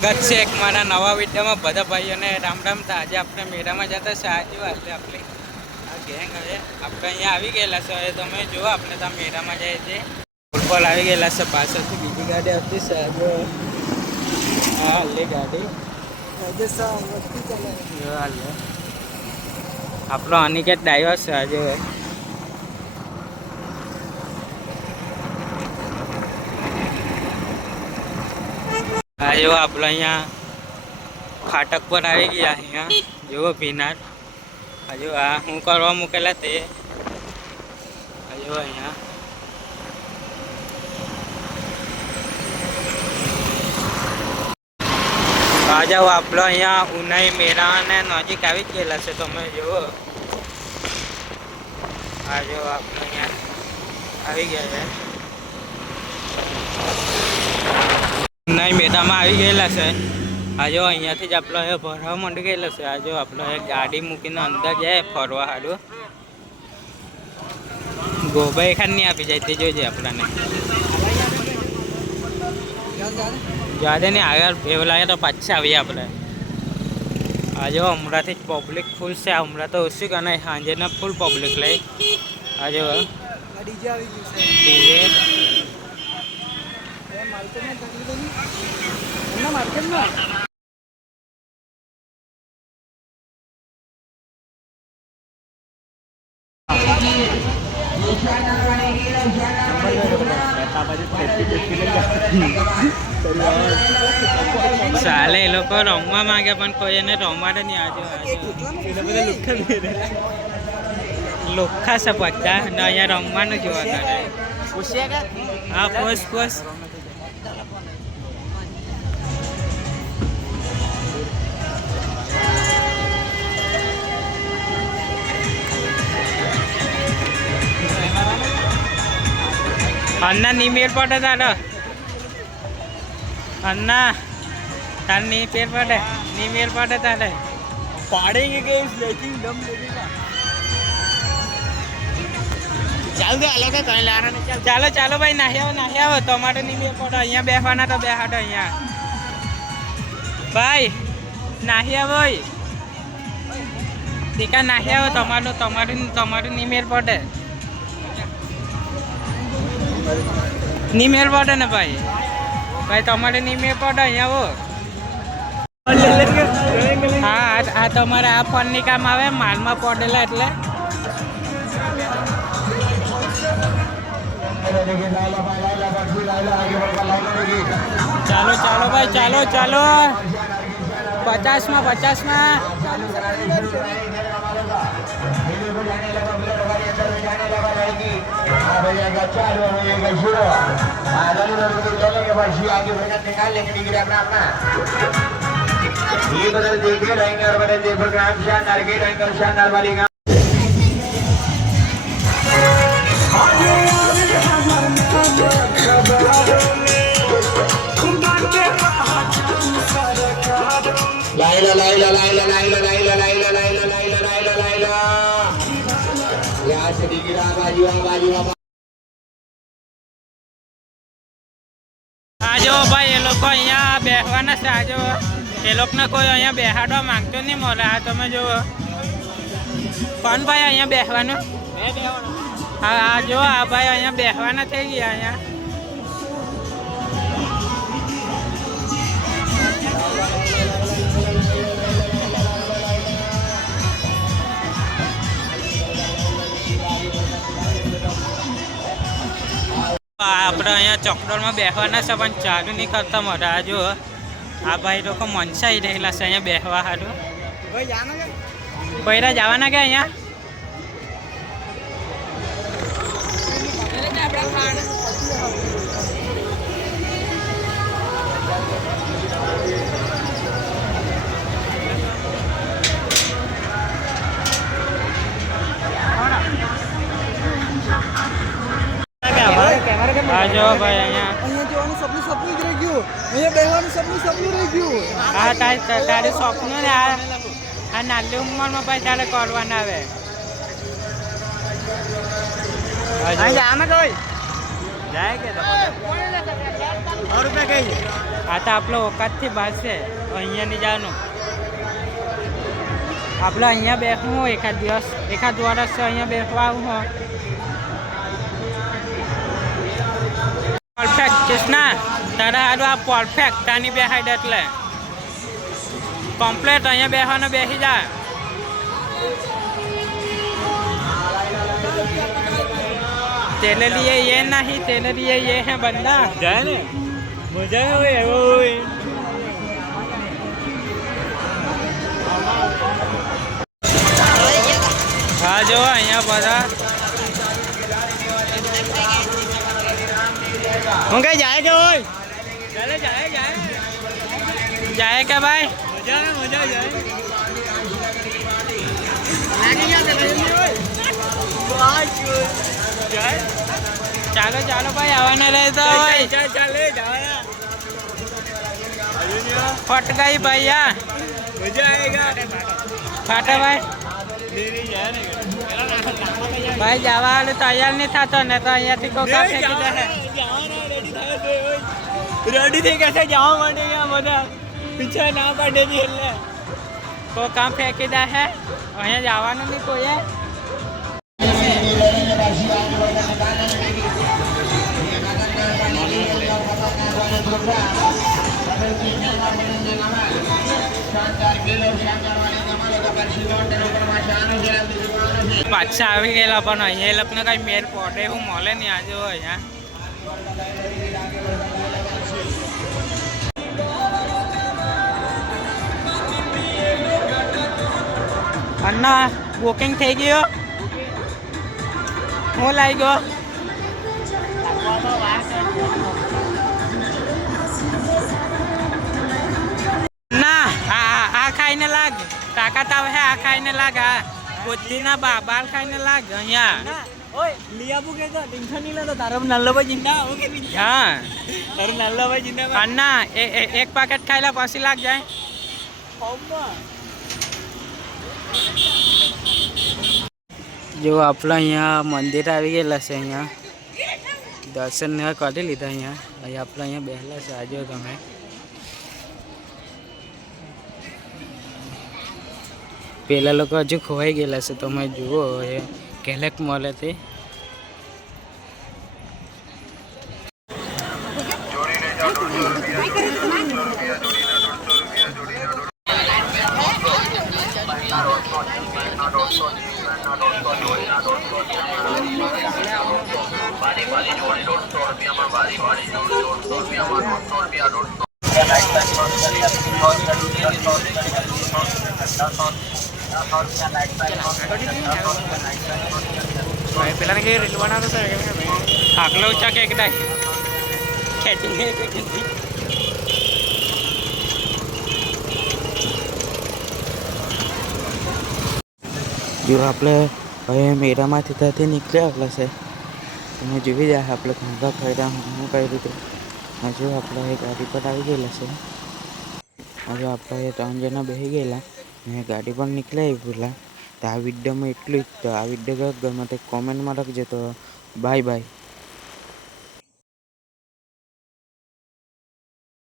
સ્વાગત છે એક મારા નવા વિડીયોમાં બધા ભાઈઓને રામ રામ. તો આજે આપણે મેળામાં જતા છે. આજે આપણે આ ગેંગ હવે આપણે અહીંયા આવી ગયેલા છે. હવે તમે જુઓ આપણે ત્યાં મેળામાં જાય છે. ફૂટબોલ આવી ગયેલા છે. પાછળથી બીજી ગાડી આવતી છે. આજે હા હાલે ગાડી આપણો અનિકેત ડ્રાઈવર છે. આજે આ જો આપણે અહીંયા ફાટક પર આવી ગયા. અહીંયા જુઓ ભીનાર. હજુ આ શું કરવા મૂકેલા તે હજુ અહીંયા આ જાઓ આપણે અહીંયા ઉનાઈ મેળાને નજીક આવી જ ગયેલા છે. તમે જુઓ આ જો આપણે અહીંયા આવી ગયા છે. ઉનાઈ મેળામાં આવી ગયેલા છે. આજો અહીંયાથી જ આપણે ભરવા માંડી ગયેલા છે. આજો આપણે ગાડી મૂકીને અંદર જાય ફરવા સારું. ગોભાઈ ખાન નહીં આપી જાય તે જોઈજે આપણને. જાદે નહીં આગળ એવું લાગે તો પાછા આવીએ આપણે. આજો હમણાંથી જ પબ્લિક ફૂલ છે. હમણાં તો ઓછું કે નહીં, સાંજે ને ફૂલ પબ્લિક લઈ. આજો ડીજે ચાલે. એ લોકો રમવા માંગે પણ કોઈ એને રમવા નહીં. આજુ લોખા છે બધા ને અહીંયા રમવાનું જોવા કરે. હા પોસ પોસ अन्ना नी मेल पड़े तारा अन्ना तार नी पेड़ पड़े नी मेल पड़े तारे पाड़ेंगे के इस लेकिन दम लगेगा. चल दे आलो के कहीं लाना नहीं. ચાલો ચાલો ભાઈ નાહી આવો તમારે નહીં મેળ પડે. અહીંયા બેસવાના તો બેહાડો. અહીંયા ભાઈ નાહી આવો ટીકા નાહી આવો. તમારું નહીં મેળ પડે. નહીં મેળ પડે ને ભાઈ તમારે નહીં મેળ પડે. અહીંયા આવો. હા આ તમારે આ ફોનની કામ આવે માલમાં પડેલા એટલે. ચાલો ચાલો ભાઈ ચાલો ચાલો. 50માં ये बदल देखते रहेंगे और बड़े देव ग्राम शानदार के रहेंगे और शानदार वाली लाइला लाइला लाइला लाइला लाइला लाइला लाइला लाइला लाइला लाइला यहाँ से दिखेगा बाजू આજો ભાઈ એ લોકો અહીંયા બેસવાના છે. આજો એ લોકોને કોઈ અહીંયા બેહાડવા માંગતો નહીં મળે. આ તમે જુઓ કોણ ભાઈ અહીંયા બેસવાનું. હા આ જો આ ભાઈ અહીંયા બેસવાના થઈ ગયા. અહીંયા આપણે અહીંયા ચોકડોળમાં બેસવાના છે પણ ચાલુ નહીં કરતા મળે. આ જો આ ભાઈ લોકો મનસાઈ રહેલા છે અહીંયા બેસવા સારું. બૈરા જવાના કે અહીંયા આ જો ભાઈ અહીંયા જવાનું સપનું જ રહી ગયું. અહીંયા બેહવાનું સપનું રહી ગયું. હા તારે સપનું ને આ નાની ઉંમરમાં ભાઈ તારે કરવાના આવે. જાય કે આ તો આપણો ઓકાતથી બહાર છે અહીંયા નહીં જવાનું. આપણે અહીંયા બેસવું હોય એકાદ દિવસ, એકાદ વર્ષ અહીંયા બેસવા આવું હોય. પરફેક્ટ કૃષ્ણા, તારા હારું આ પરફેક્ટ તાની બે હાઈડ એટલે કમ્પ્લેટ અહીંયા બેસવાનું બેસી જાય. तेरे लिए ये नहीं, तेरे लिए ये है बंदा. जाए ने मजा હોય એવો હોય. હા જો અહીંયા બધા હું કઈ જાય કે હોય ચાલે જાય જાય કે ભાઈ મજા જાય ચાલો ચાલો ભાઈ આવવાના રહેતો ભાઈ ફટ ગઈ ભૈયા મજા આएगा ફાટા ભાઈ ભાઈ જવા વાળું તૈયાર નહીં થતો ને તો અહીંયાથી કોકા ફેંકી દે રેડી થઈ ગયા છે જવા માટે બધા પીછે ના પાડેલી એટલે કોકા ફેંકી દે હે અહીંયા જવાનું નહીં કોઈએ. પાછા આવી ગયેલા પણ અહીંયા એ લોકોને કઈ મેર પડે એવું મળે નહીં આજે હોય અન્ના બુકિંગ થઈ ગયો હું લાવી ગયો ના આ ખાઈને લાગ તાકાત આવે હે આ ખાઈને લાગ હા બુદ્ધિના બાલ ખાઈને લાગ અહીંયા ઓય લીયાબુ કે તો ટેન્શન નહીં લેતો તારો નલ્લો ભાઈ જિંદા હો કે હા તારો નલ્લો ભાઈ જિંદા અન્ના એક પેકેટ ખાઈલા પછી લાગ જાય જો આપણે અહીંયા મંદિર આવી ગયેલા છે અહીંયા દર્શન ને કરી લીધા અહીંયા આપણે અહીંયા બેસેલા છે આજો તમે પેલા લોકો હજુ ખોવાઈ ગયેલા છે તમે જુઓ એ કેલેક મળે તે પેલા કે રીલ બનાવતો છે આગલો ઊંચા કે એકડા ખેંચી જો આપણે હવે મેળામાંથી ત્યાંથી નીકળ્યા આટલા છે તમે જોઈ જાય આપણે ઘણા ખર્યા હું કર્યું હતું હજુ આપણે ગાડી પર આવી ગયેલા છે હજુ આપણે 3 જણા બેસી ગયેલા ને ગાડી પર નીકળ્યા પેલા તો આ વિડીયોમાં એટલું જ. તો આ વિડીયો ગમે તો કોમેન્ટમાં લખજો. તો બાય બાય.